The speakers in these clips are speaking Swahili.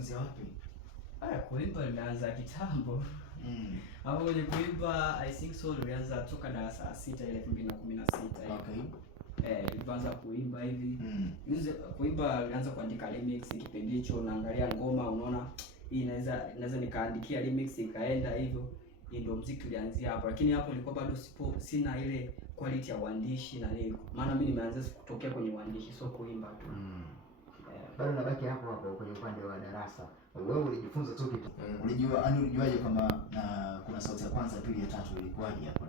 ulijifunzia wapi? Kuimba nimeanza kitambo. Hapo kwenye kuimba I think so nilianza toka darasa la 6 ile 2016. Okay. Nilianza kuimba hivi. Kuimba nilianza kuandika remix kipindi hicho, naangalia ngoma unaona hii inaweza nikaandikia remix ikaenda hivyo. Hii ndio muziki ulianzia hapo. Lakini hapo nilikuwa bado sina ile quality ya uandishi na nini. Maana mimi nimeanza kutokea kwenye uandishi sio kuimba tu. Bado nabaki hapo hapo kwenye upande wa darasa. Wewe ulijifunza tu kitu. Ulijuaje kama kuna sauti ya kwanza, pili, ya tatu ilikuwaje hapo?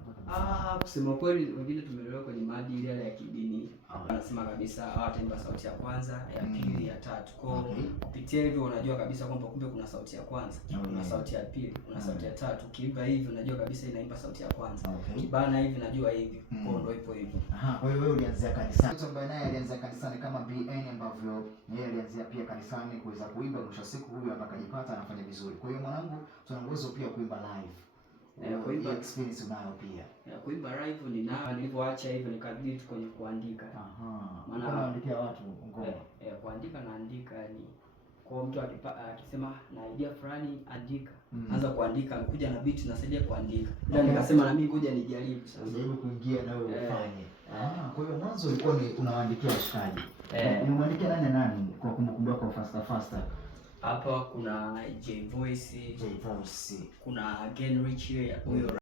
Kusema kweli wengine tumelelewa kwenye maadili yale ya kidini. Wanasema kabisa hawataimba sauti ya kwanza, ya pili, ya tatu. Kwa kupitia hivyo unajua kabisa kwamba kumbe kuna sauti ya kwanza, kuna sauti ya pili, kuna sauti ya tatu. Kiimba hivi unajua kabisa inaimba sauti ya kwanza. Kibana hivi najua hivi. Kwa ndio ipo hivyo. Kwa hiyo wewe ulianzia kanisani. Mtu ambaye naye alianzia kanisani kama BN ambavyo yeye alianzia pia kanisani kuweza kuimba, mwisho siku huyu akajipata anafanya vizuri. Kwa hiyo mwanangu, tuna uwezo pia kuimba live. Kuimba experience unayo pia. Kuimba live ninayo, nilipoacha hivyo nikabidi tu kwenye kuandika. Maana unaandikia watu ngoma. Kuandika naandika yani. Kwa mtu akisema na idea fulani andika. Anza kuandika, kuja na beat nasaidia kuandika. Ndio nikasema na mimi ngoja nijaribu sasa. Unajaribu kuingia na wewe ufanye. Kwa hiyo mwanzo ulikuwa ni unawaandikia washikaji. Unamwandikia nani kwa kumbukumbu yako faster? Hapa kuna J Voice, kuna Genrich huyo